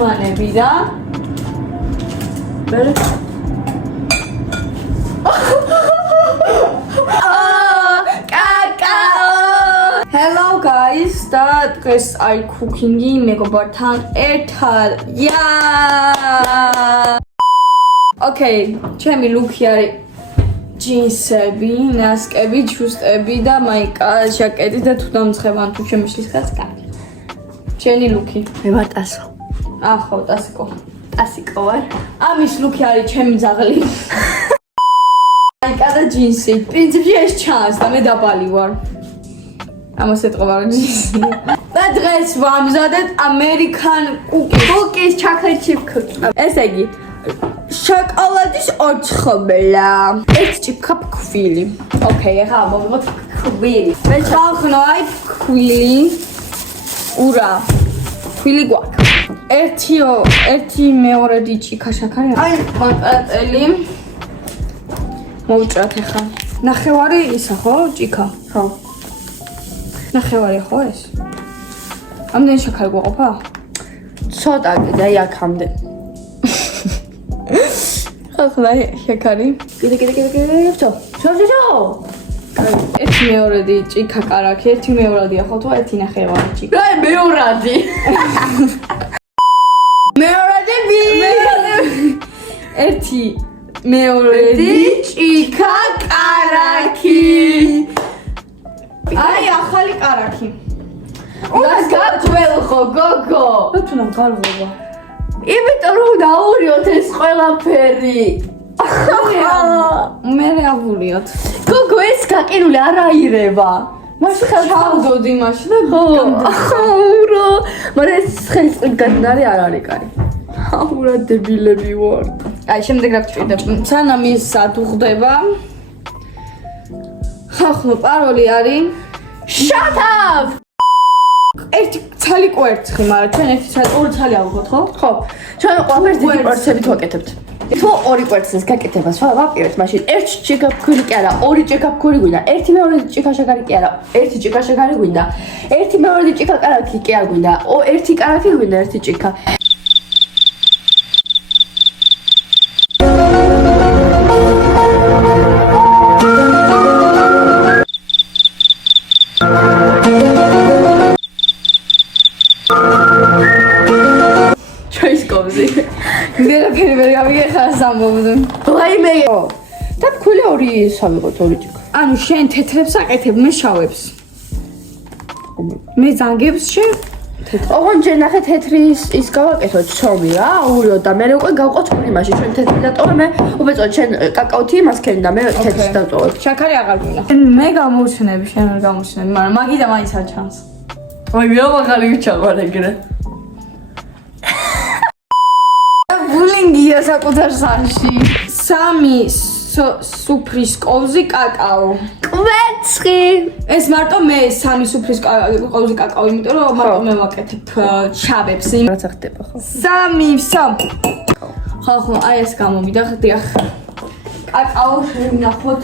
გასმანები რა. მე Hello guys, და დღეს აი cooking-ი მეგობართან ერთად. Okay, ჩემი ლუკი არის ჯინსები, ნასკები, ჩუსტები და მაიკა, ჟაკეტი და თუ დამცხება თუ შემიშლის ხაც კარგი. ჩემი ლუკი. მე ვარ ტასო. ახო, ტასიკო ვარ. ამის ლუკი არის ჩემი ძაღლი. მაიკა და ჯინსი. პრინციპში ეს ჩანს და მე დაბალი ვარ. ამას ეთყობა ჯინსი. და დღეს ვამზადეთ ამერიკან კუკის, chocolate chip cookie. ესე იგი, შოკოლადის ოცხობლა. ეს ჭიქა ფქვილი. ოკეი, ახლა მოვიღოთ ფქვილი. მე ჩავხნო აი ფქვილი. ურა. ფქვილი გვაქვს. ერთი მეორედი ჭიქა შაქარი. აი, მაკრატელი. მოვჭრათ ახლა. ნახევარი ისა ხო, ჭიქა? ხო. ნახევარი ხო ეს? ამდენი შაქარი გვაყოფა? ცოტა კიდე აქამდე. ახლა შაქარი. კიდე. ჩო. ერთი მეორედი ჭიქა კარაქი, ერთი მეორედია ხო თუ ერთი ნახევარი ჭიქა? რა მეორადი? მეორედი. ერთი მეორედი ჭიქა კარაქი. აი ახალი კარაქი. უნდა გაწველხო გოგო. რა თუნდა გარღვევა. იმიტომ რომ დაურიოთ ეს ყველაფერი. მე ავურიოთ. გოგო ეს გაკინული არ აირება. მაშინ ხალხავდოდი მაშინ და აურო. მაგრამ ეს ხელწინ გადნარი არ არის კაი. აურა დებილები ვარ. აი შემდეგ რა გჭირდება? სანამ ის ადუღდება. ხახნო პაროლი არის Shut up! ერთი ცალი კვერცხი, მაგრამ ჩვენ ორი ცალი ავიღოთ, ხო? ხო. ჩვენ ყველაფერს დიდი კვერცხებით ვაკეთებთ. თუ ორი კვერცხის გაკეთებას ვაპირებთ, მაშინ ერთი ჭიქა ფქვილი კი არა, ორი ჭიქა ფქვილი გვინდა, ერთი მეორედი ჭიქა შაქარი კი არა, ერთი ჭიქა შაქარი გვინდა, ერთი მეორედი ჭიქა კარაქი კი არ გვინდა, ერთი კარაქი გვინდა, ერთი ჭიქა. ვერაფერი ვერ გავიგე სამბობზე. რაიმე. და ფქვილი ორი სამიღოთ ორი ჭიქა. ანუ შენ თეთრებს აკეთებ, მე შავებს. მე ზანგებს შენ ოღონ ჯერ ნახე თეთრის ის გავაკეთოთ ცომი რა, აურიო და მე უკვე გავყოთ ფული მაშინ ჩვენ თეთრი დატოვე მე უბრალოდ შენ კაკაოთი მასქენი და მე თეთრს დავტოვებ. შაქარი აღარ გვინდა. მე გამოვჩნები, შენ არ გამოვჩნები, მაგრამ მაგიდა მაინც არ ჩანს. ой, მე მაგარი ვიჩაღარ ეგრე. ბულინგია საკუთარ სანში. 3 სუფრის კოვზი კაკაო. კვეცხი. ეს მარტო მე 3 სუფრის კოვზი კაკაო, იმიტომ რომ მარტო მე ვაკეთებ შავებს. რაც ხდება ხო? 3 всё. ხო, აი ეს გამომიდა, ხდიახ. კაკაო შევინახოთ.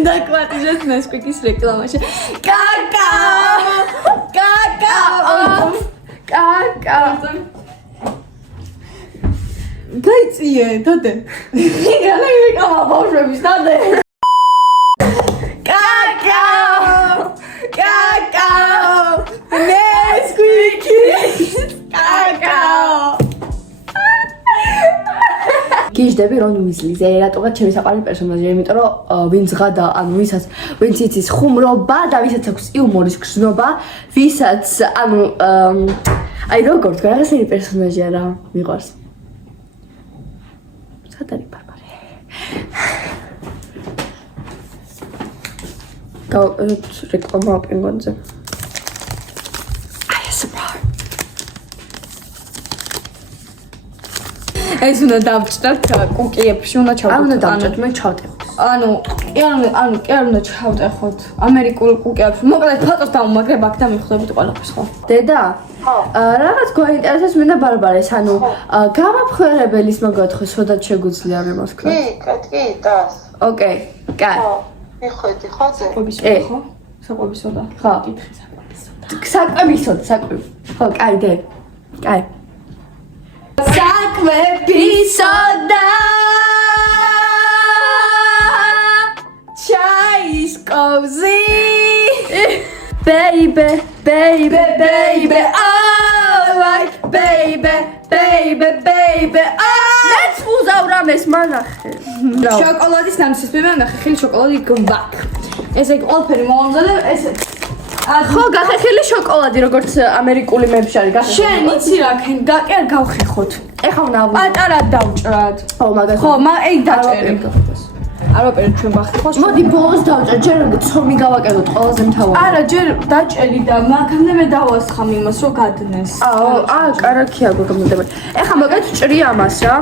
და კვატიჟეთ ნესკვიკის რეკლამაში. გაიწიე, დადე. რა ვიკავა ბავშვების, დადე. ნესკვიკი. გიჟდები რონ უიზლიზე რატოღაც ჩემი საყვარელი პერსონაჟია, იმიტომ რომ ვინც ღადა, ანუ ვინც იცის ხუმრობა და ვისაც აქვს იუმორის გრძნობა, ვისაც ანუ აი როგორ თქვა რაღაცნაირი პერსონაჟია რა, მიყვარს. სად არის ბარბარე? გავაკეთოთ რეკლამა პინგვანზე. ეს უნდა დავჭრათ კუკიებში, უნდა ჩავდეთ. უნდა დავჭრათ, მე ჩავტეხოთ. ანუ კი არ უნდა ჩავტეხოთ. ამერიკულ კუკიებში. მოკლედ ფოტოს დავუმაგრებ აქ და მიხვდებით ყველაფერს, ხო? დედა? ხო. რაღაც გვაინტერესებს მინდა ბარბარეს, ანუ გამაფხვრებელის მოგათხო, სოდაც შეგვიძლია მე მოსკოვში. კი, დას. ოკეი, კაი. მიხვედი ხოზე? ხო? საკვებისოდა. ხო. საკვებისოდა. ხო, კაი, დე. კაი. საკვებისოდა. ჩაის კოვზი. Baby, baby, baby, oh, like baby, baby, baby, oh. Let's move out of this manахე. შოკოლადის ნამსის მივანახე ხილი შოკოლადი გვაქ. ესე იგი ყველაფერი მომზადე ესე. ხო, გახეხილი შოკოლადი როგორც ამერიკული მებში არის გახეხილი. შენ იცი რა ქენ გაკი არ გავხეხოთ. ეხლა უნდა პატარა დავჭრათ. ხო, მაგას. ხო, აი დაჭერე. არ ვაპირებ ჩვენ ვახეხოთ. მოდი ბოლოს დავჭერ, ჯერ ცომი გავაკეთოთ ყველაზე მთავარი. არა, ჯერ დაჭერი და მაგამდე მე დავასხამ იმას რომ გადნეს. კარაქია გოგმოდები. ეხლა მაგათ ჭრია ამას რა.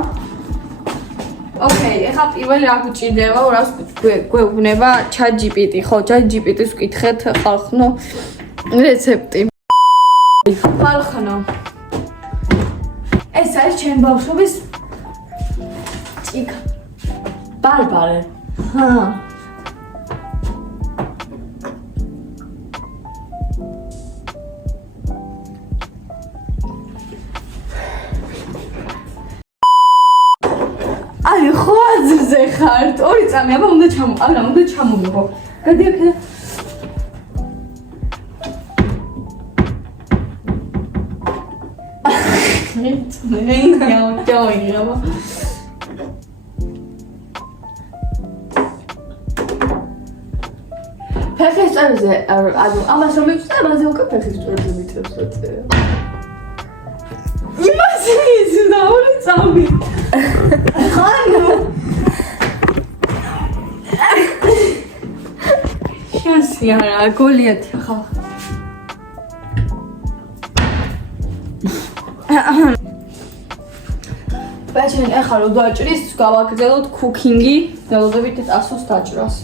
ოკეი, ეხლა პირველი რა გვჭირდება, რას გვეუბნება ChatGPT, ხო, ChatGPT-ს ვკითხეთ ხალხნო რეცეპტი. ხალხნო. ეს არის ჩემ ბავშვობის ჭიქა. ბარბარე. ჰა. აი ხო აზრზე ხართ 2 წამი აბა უნდა ჩამოვიღო გადი აქ ფეხის წერზე ანუ ამას რომ მიწვდა ამაზე უკვე ფეხის წერზე მიწევს როცა იმას იზნა 2 წამი ხანო შანსი არა გოლიათი ხა ბაჩენ ახლა რო დაჭრის გავაგრძელოთ cooking-ი ველოდებით 100-ს დაჭრას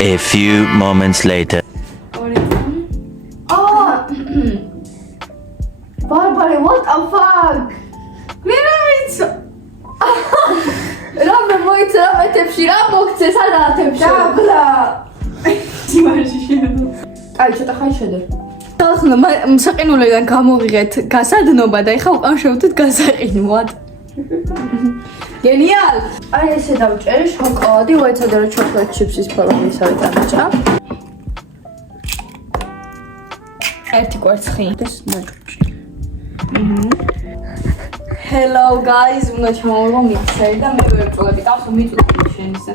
A few moments later. Barbara, what the fuck? მირაიც რამე მოიცა რა მეთებში რა მოგცე სადაა თებში? დაგლა ძიმაში შედა აი ცოტა ხანი შედე. ახლა საყინულიდან გამოვიღეთ გასადნობა და ეხლა უკან შევდით გასაყინვად. გენიალ! აი ესე დავჭერ შოკოლადი, უეცადე რომ chocolate chips-ის ფორმის არის დამჭა. ერთი კვერცხი. ეს ნაჭუჭი. Hello guys, უნდა ჩამოვიღო მიქსერი და მე ვერ ვწოლები თავს მიწუდი შენისა.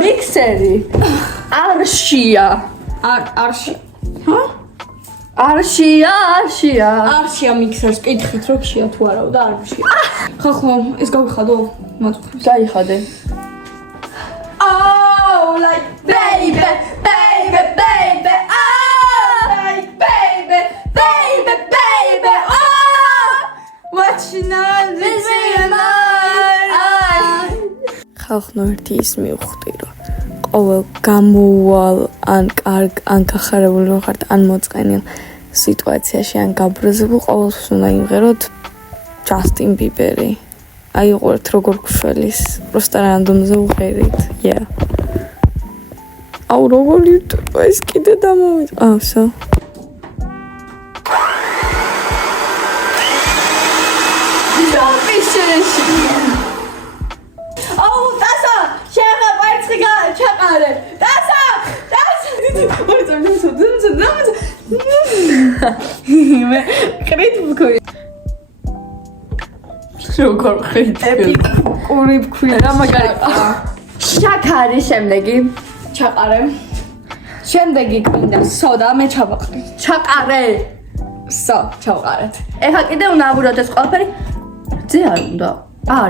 მიქსერი. არშია. არში. ჰა? არშია. არშია მიქსერს კითხით რომ შია თუ არა და არშია. ხო, ეს გავიხადო? მოწყობს. გაიხადე. Oh, like baby, baby, baby. Oh, like baby, baby, baby. Oh, what you know this is ხალხნო ერთი ის მივხვდი რომ ყოველ გამოვალ ან კარგ ან გახარებული ვიყავთ ან მოწყენილ სიტუაციაში ან გაბრაზებულ ყოველთვის უნდა იმღეროთ ჯასტინ ბიბერი აი უყურეთ როგორ გშველის просто რანდომზე უღერით yeah აუ როგორი ეს კიდე დამოვიდა აუ სო მე კრით ვქოი როგორ ხით ეპიკური ვქოი რა მაგარი შაქარი შემდეგი ჩაყარე შემდეგი გინდა სოდა მე ჩავაყრე ჩაყარე სო ჩავყარეთ ეხლა კიდე უნდა ავუროთ ეს ყველაფერი რძე არ უნდა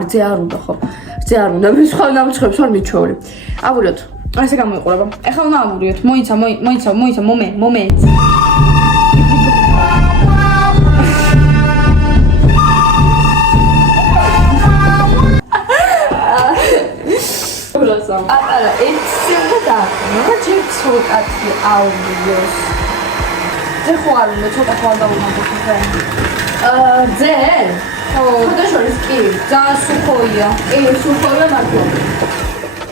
რძე არ უნდა ხო რძე არ უნდა მე სხვა ნამუწყებს არ მიჩვევრი ავუროთ ასე გამოიყურება ეხლა უნდა ავურიოთ მოიცა მომენტ არა, ეცი უნდა დააყენო, ჯერ ცოტათი აუდიოს. ზე ხო არ უნდა ცოტა ხო არ დავუმატოთ ხე? ზე? ხო, და შორის კი, ძალიან სუფოია. კი, სუფოია მაგრამ.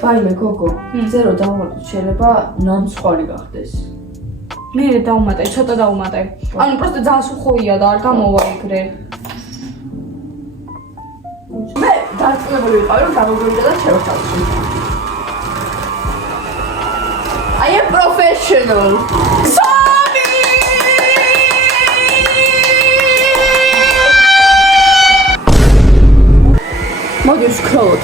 ვაიმე გოგო, ზერო დავუმატოთ შეიძლება ნამსხვარი გახდეს. მე დავუმატე, ცოტა დავუმატე. ანუ პროსტა ძალიან სუხოია და არ გამოვაიგრე. მე დარწმუნებული ვიყავი რომ გამოგივიდა და შევხვდები. I am professional. Sorry. მოდი ვსქროლოთ.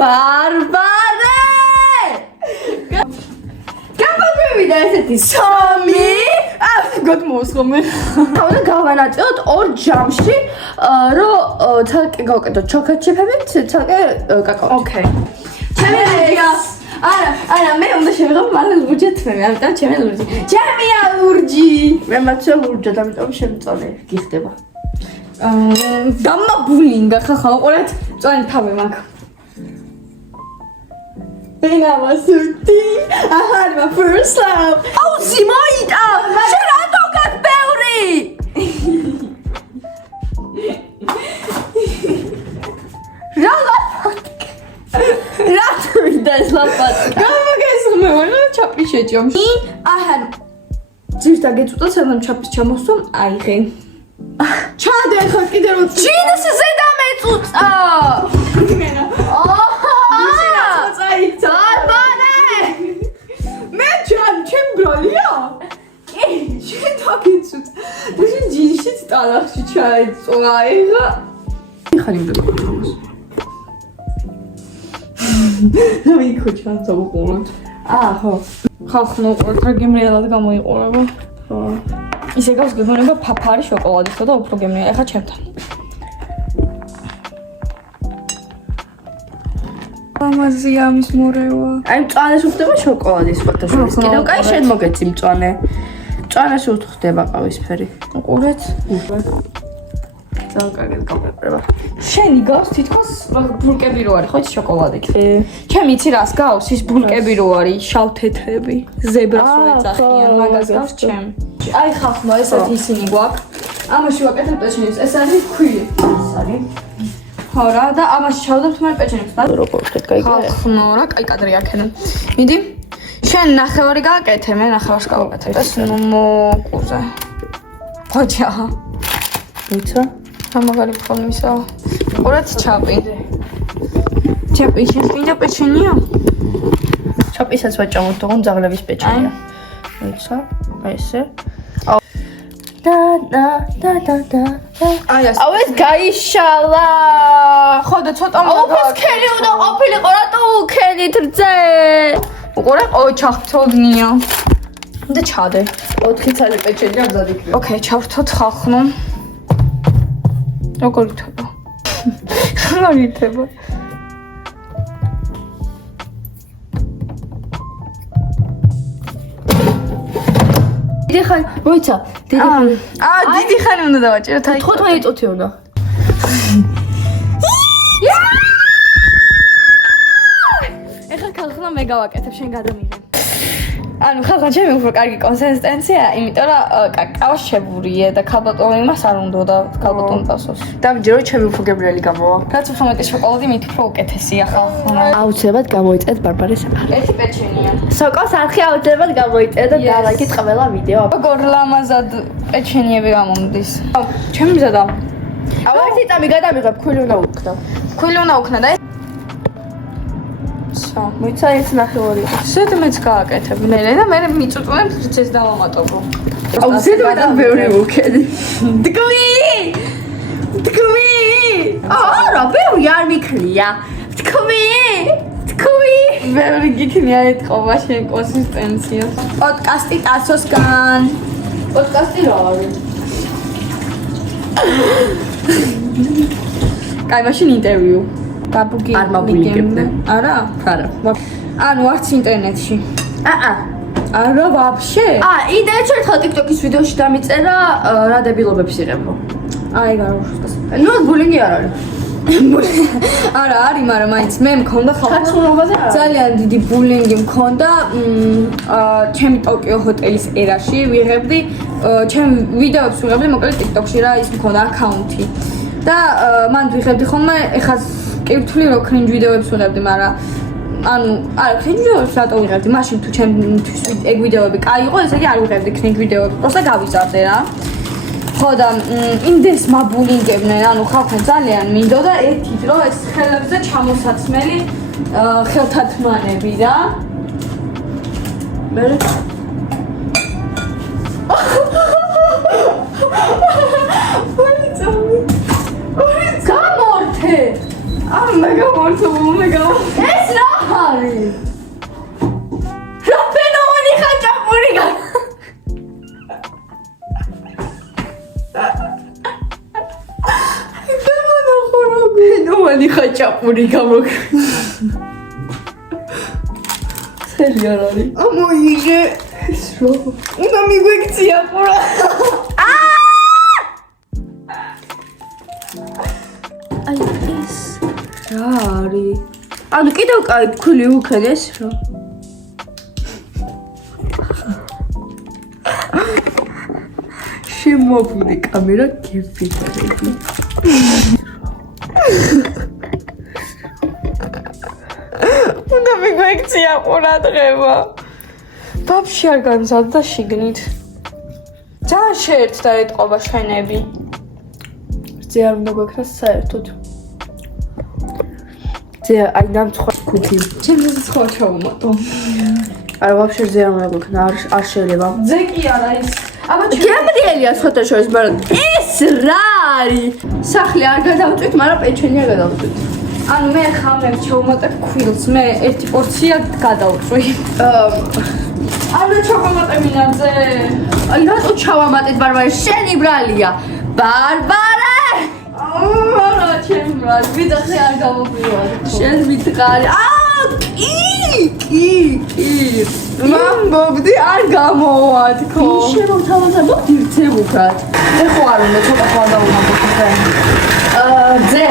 Barbare! გამოვიდა ესეთი 3 გოდ მოსხომე. თავდა გავანაწილოთ 2 ჯამში, რომ ცალკე გავუკეთოთ ჩოქად ჩიფებით, ცალკე კაკაო. ოკეი. ჩემი ლურჯია. არა, მე უნდა შევიღო მალე ლურჯი თმები, ამიტომ ჩემი ლურჯი. ჩემია ლურჯი. მე მაცო ლურჯად, ამიტომ შემწონე გიხდება. დამაბულინგა ხახა, უყურეთ, წვენი თავი მაქვს. When I was 13, I had my first love. აუ ზიმოიდა! შენ რატო გაგბევრი? რატო ვიდა ეს ლაპარაკი? გამოგესხმე, რა ჩაპი შეჭამ. I had ძირს დაგეწუდა, სანამ ჩაპის ჩამოსვამ აიღე. ჩადეხა კიდე რო ჯინს ზედამეწუწა! ტალახში ჩაეწვა ეხა ხანი უნდა გქონდეს ვიქო ჩანცა უყუროთ ხო ხახნო უფრო გემრიელად გამოიყურება ხო ისე გავს გეგონება ფაფარი შოკოლადისა და უფრო გემრიელი ეხა ჩემთან ამაზე ამის მორევა აი მწვანეს უხდება შოკოლადის ფოტოშოპის კიდევ კაი შენ მოგეცი მწვანე მწვანეს უხდება ყავისფერი უყურეთ ძალიან კარგად გამეპრება. შენი გავს თითქოს ბულკები რო არის, ხო ის შოკოლადი. ჩემი იცი რას გავს? ის ბულკები რო არის, შავ-თეთრები, ზებრას რო ეძახიან, მაგას გავს ჩემ. აი ხახნო, ესეთი ისინი გვაქვს. ამაში ვაკეთებ პეჩენებს. ეს არის ქვილი. ეს არის. ხო რა და ამაში ჩავდებთ მე პეჩენებს და როგორ ხეთ კაი ხახნო რა, კაი კადრი აქენა. მიდი. შენ ნახევარი გააკეთე, მე ნახევარს გავაკეთებ. ეს ნუ მოკუზე. ხოჭა. ვიცა? ამაგარი ფორმისა. ყურეთ ჩაპი. ჩაპი შეფინდა პეჩენია? ჩაპისაც ვაჭამოთ, თქო ძაღლების პეჩენია. ვიცა? აი ესე. და. აუ ეს გაიშალა. ხო და ცოტა უფროს ქელი უნდა ყოფილიყო, რატო უქენით რძე? უყურე, ой, ჩახცოდნია. და ჩადე. 4 ცალი პეჩენია მზად იქნება. ოკეი, ჩავრთოთ ხახნო. როგორ ითება? როგორ ითება? დიდი ხანი, მოიცა, დიდი ხანი. დიდი ხანი უნდა დავაჭიროთ. 15 წუთი უნდა. ეხლა ხახნო მე გავაკეთებ, შენ გადამიღე. ანუ ხახა ჩემი უფრო კარგი კონსისტენცია, იმიტომ რომ კაკაო შებურია და ქალბატონი მას არ უნდა და ქალბატონი დასოს. დამჯერო ჩემი უფრო გემრიელი გამოვა. რაც უფრო მეტი შოკოლადი მით უფრო უკეთესია ხახნო. აუცილებლად გამოიწეთ ბარბარეს. ერთი პეჩენია. სოკოს არხი აუცილებლად გამოიწეთ და დალაიქეთ ყველა ვიდეო. როგორ ლამაზად პეჩენიები გამომდის. ჩემი მზადა. ერთი წამი გადამიღებ, ქვილი უნდა უქნა. ქვილი უნდა უქნა და მოიცა ეს ნახევარი. ზედ მეც გააკეთებ მე და მე მიწუწუნებ რძეს დავამატობო. აუ ზედ მეტად ბევრი უქენი. თქმი! არა, ბევრი არ მიქნია. თქმი! ბევრი გიქნია ეთყობა შენ კონსისტენციას. პოდკასტი ტასოსგან. პოდკასტი რა არის? კაი, მაშინ ინტერვიუ. დაბუგი არ მოგიგებდე. არა? არა. ანუ არც ინტერნეტში. არა, ვაფშე? იდეა ერთხელ TikTok-ის ვიდეოში დამიწერა რა დებილობებს იღებო. აი გაუშვას. ნუ ბულინგი არ არის. არა არის, მაგრამ მაინც მე მქონდა ხალხურობაზე არა. ძალიან დიდი ბულინგი მქონდა. ჩემი ტოკიო ჰოტელის ერაში ვიღებდი, ჩემ ვიდეოებს ვიღებდი, მოკლედ TikTok-ში რა ის მქონდა აკაუნთი. და მან ვიღებდი ხოლმე, ეხლა კი ვთვლი რომ კრინჯ ვიდეოებს ვიღებდი, მაგრამ ანუ არა კრინჯ ვიდეოებს რატო ვიღებდი? მაშინ თუ ჩემთვის ეგ ვიდეოები კაი იყო, ესე იგი არ ვიღებდი კრინჯ ვიდეოებს, просто გავიზარდე რა. ხო და იმდეს მაბულინგებდნენ, ანუ ხალხთან ძალიან მინდოდა ერთი დრო ეს ხელებზე ჩამოსაცმელი ხელთათმანები რა. მე გამორთე. არ მეგამორთო, ეს რა არის? რა ფენომენი ხაჭაპური გა ნომანი ხაჭაპური გამოგ სელი არ არის ამოიღე ეს რო უნდა მიგვექცია ყურა აი ეს რა არის ანუ კიდევ კაი ფული უქენეს რა შემოვული კამერა გიფიქრები უნდა მიგვექცია ყურადღება ბაბში არ გამზადდა შიგნით ძალიან შეერთდა ეტყობა შენები ზე არ უნდა გვექნას საერთოდ ზე აი დამცხვა კუთი ჩემს სხვა ჩავმატო აი ვაფშე ზე არ უნდა გვექნა არ შეიძლება ზე კი არა ის აბა გემრიელია სხვათა შორის მაგრამ ეს რა არის სახლი არ გადავწვით მაგრამ პეჩენი არ გადავწვით ანუ მე ხამებ ჩავმატებ ქვილს მე ერთი პორცია გადავწვი ანუ ჩავმატე მინარზე აი რატო ჩავამატეთ ბარბარე შენი ბრალია ბარბარე არა ჩემი ბრალი ვიდახე არ გამომივარ შენ ვიტყარი კი მამბობდი არ გამოვა თქო შემოთავაზა მოგდირცებ უკრად ეხო არ უნდა ცოტა ხვალდაუნაბო ზე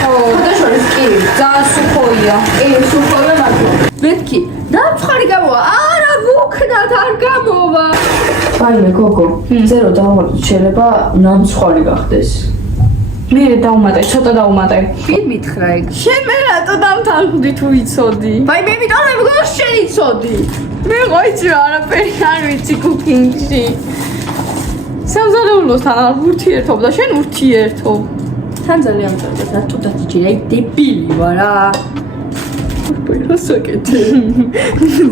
ხო და შორის კი ძალიან სუფოია კი სუფოია მაგრამ მეთქი დამცხარი გამოვა არა გუქნათ არ გამოვა ვაიმე გოგო ზე რო დავამატოთ შეიძლება ნამცხარი გახდეს მე დავუმატე, ცოტა დავუმატე. ვინ მითხრა ეგ? შენ მე რატო დამთანხმდი თუ იცოდი? ვაი მე მითხრა მეგონა შენ იცოდი. მე ყოიცი არაფერი არ ვიცი კუკინგში. სამზარეულოსთან არ ურთიერთობ და შენ ურთიერთობ. თან ძალიან მწოდება რატო დაჭირე დებილი ვარა. პოიასაკეთე.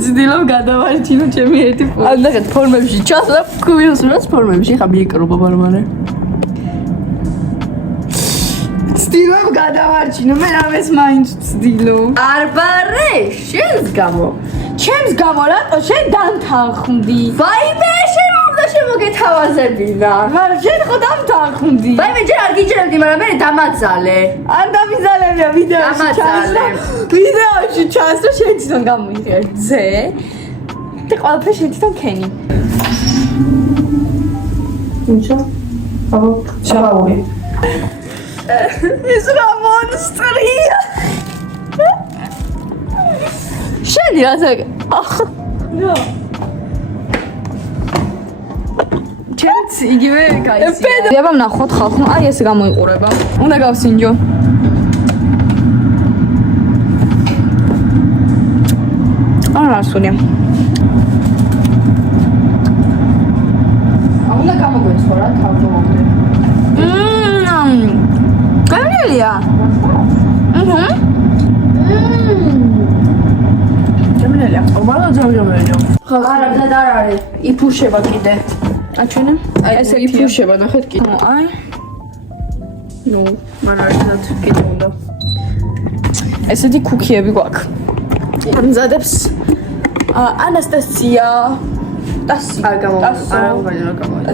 ძდილობ გადავარჩინო ჩემი ერთი ფორმები. ან ნახეთ ფორმებში ჩასვლა ქვილს რას ფორმებში ხა მიეკრობა ბარმარე. ვცდილობ გადავარჩინო, მე რამეს მაინც ვცდილობ. არბარე, შენს გამო. ჩემს გამო რატო შენ დამთანხმდი? ვაიმე, შენ უნდა შემოგეთავაზებინა. მაგრამ შენ ხო დამთანხმდი. ვაიმე, ჯერ არ გიჯერებდი, მაგრამ მე დამაძალე. არ დამიზალებია ვიდეოში ჩასვლა. ვიდეოში ჩასვლა შენ თვითონ გამოიღე. ზე. და ყველაფერი შენ თვითონ ქენი. უშო? აბა, შაბაური. ეს რა მონსტრია შენი რაზე ნო ჩემც იგივე გაიცია აბა ნახოთ ხალხმა აი ესე გამოიყურება უნდა გავსინჯო არა სულია უნდა გამოგვეცხო რა თავმომდე გემრიელია. გემრიელია. აბა გემრიელია. ხო, არა, და არ არის. იფუშება კიდე. აჩვენე? აი ესე იფუშება, ნახეთ კიდე. აი. ნუ, მარადად კიდე უნდა. ესეთი ქუქიები გვაქვს. ამზადებს ანასტასია. ტასი. არ გამოვიდა.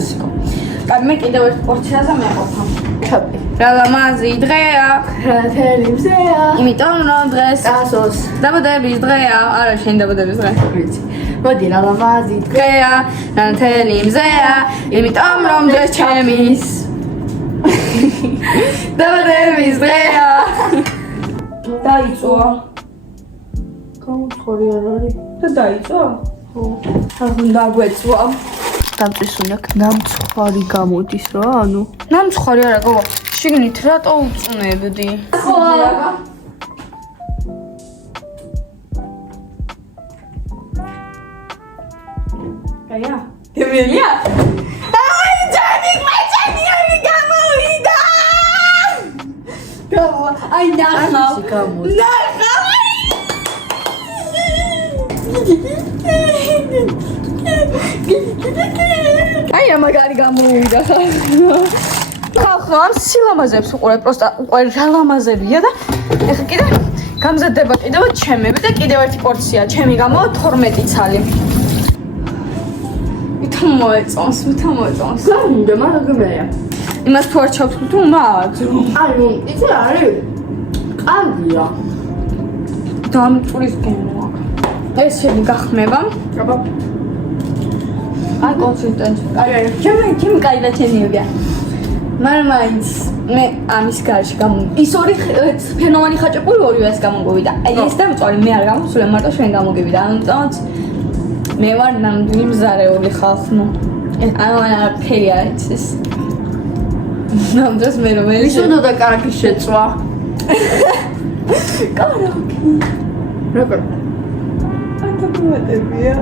კაი მე კიდევ ერთ პორციაზე მეყოფა. ჩაპი. რა ლამაზი დღეა. რათელი მზეა. იმიტომ რომ დღეს ასოს. დაბადების დღეა. არა შენ დაბადების დღე. ვიცი. მოდი რა ლამაზი დღეა. რათელი მზეა. იმიტომ რომ დღეს ჩემის. დაბადების დღეა. დაიწვა. გამოცხოვრი არ არის. და დაიწვა? ხო. ახლა გვეწვა. დამწესუნ აქ ნამცხვარი გამოდის რა, ანუ ნამცხვარი არა გოგო. შიგნით რატო უწუნებდი? ხო. Kaya? Emilia? Ay, Jenny! My Jenny! Ay, gamawida! Gawa! Ay, nakaw! Nakaw! Ay, amagari gamawida! ხალხს სილამაზებს უყურებ, პროსტა უყურე რა ლამაზებია და ეხლა კიდე გამზადდება კიდევ ჩემები და კიდევ ერთი პორცია ჩემი გამო 12 ცალი. მოეწონს, მოეწონს. გამუნდა მაგამეა. იმას თუ არ ჩავთ თუ მაგ. ანუ იცი არის. კარგია. დამწურის გემო აქ. ეს შემი გახმება. აბა. აი კონსისტენცი. აი, ჩემი კაი და ჩემია. მარმაინც მე ამის გარშ გამო. ის ორი ფენოვანი ხაჭაპური ორივეს გამოგივიდა. აი ეს და მწვარი მე არ გამოსულე, მარტო შენ გამოგივიდა. ანუ წამოც მე ვარ ნამდვილი მზარეული ხალხო. ანუ ფერი არის ეს. ნამდვილად მე რომელი შედოდა კარგი შეწვა. კარგი. როგორ? ატომატებია.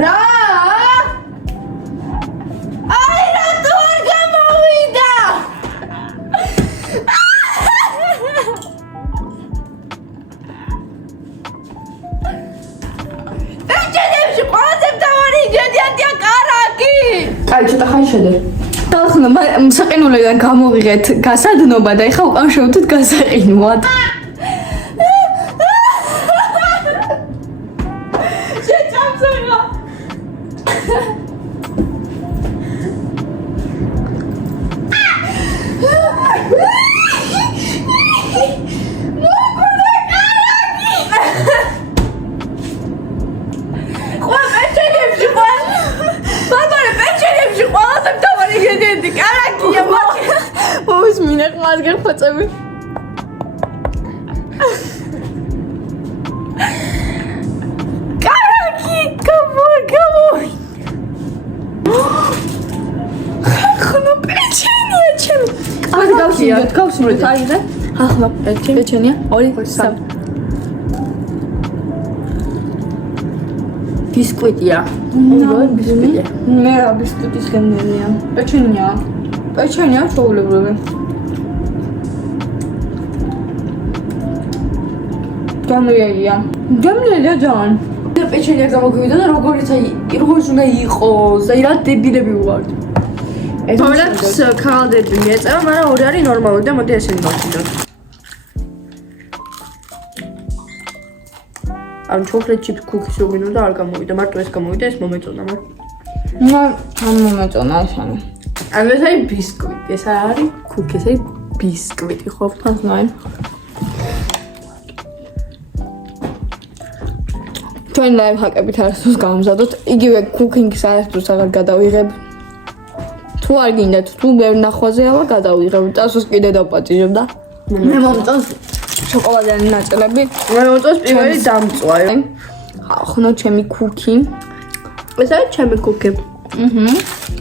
რა? აი რატო არ გამოვიდა? ბეჭედებში ყველაზე მთავარი ინგრედიენტია კარაკი. აი ცოტა ხანი შედე. ახლა საყინულიდან გამოვიღეთ გასადნობა და ეხლა უკან შევდით გასაყინვად. შეჭამსაღა. Mazgır paçamı. Karaki, kabur. Xana peçeni açın. Hadi kalsın. Haydi. Ahla peçeni. Ori sam. Biskvitია. ბისკვიტი. მე რა ბისკვიტის გემნელია. პეჩენია. პეჩენია ჩაულებრივი. გამიელია. გამიელია ჯან. და პეჩენი არ გამოგივიდა და როგორიც უნდა იყოს. აი რა დებილები ვართ. თორებს ქალდები მიეწევა, მაგრამ ორი არის ნორმალური და მოდი ესენი გავხდეთ. ან ჩოკლეტ ჩიპს კუკის უღინო და არ გამოვიდა, მარტო ეს გამოვიდა, ეს მომეწონა, მაგრამ ამ მომეწონა ესენი. ან ეს არის ბისკვიტი, ეს არის კუკი, ეს არის ბისკვიტი, ხო? ფასნაი. ჩვენ ლაიფჰაკებით არასდროს გავამზადოთ, იგივე კუკინგს არასდროს აღარ გადავიღებ. თუ არ გინდათ, თუ ბევრ ნახვაზე ამა გადავიღებ, წასულს კიდე დავპატიჟებ და მე მომწონს შოკოლადიანი ნაწილები. მე მომწონს პირველი დამწვა. ხნო ჩემი კუკი. ეს არის ჩემი კუკი.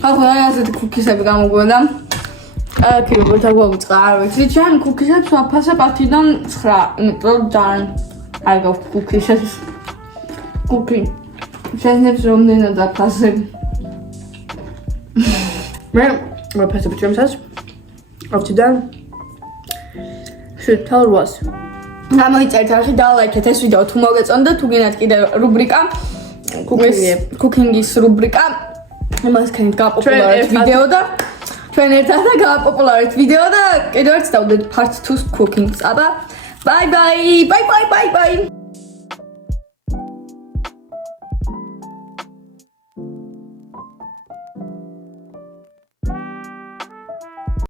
ახლა ასეთი კუკისები გამოგვიდა. აქ როგორ დაგვაუწყა, არ ვიცი, ჩვენ კუკისებს ვაფასებ 10-დან 9, იმიტომ ძალიან არ გაქვს კუკისებს. კუკი. შენებს რამდენად აფასებ? მე ვაფასებ ჩემსაც 10-დან 7-8. გამოიწერთ არხი და ლაიქეთ ეს ვიდეო თუ მოგეწონდა, თუ გინდათ კიდე რუბრიკა კუკინგის რუბრიკა იმას ქენით გაპოპულარეთ ვიდეო და ჩვენ ერთად და გაპოპულარეთ ვიდეო და კიდევ ერთ დავდეთ part 2 cooking-ს. აბა, bye bye.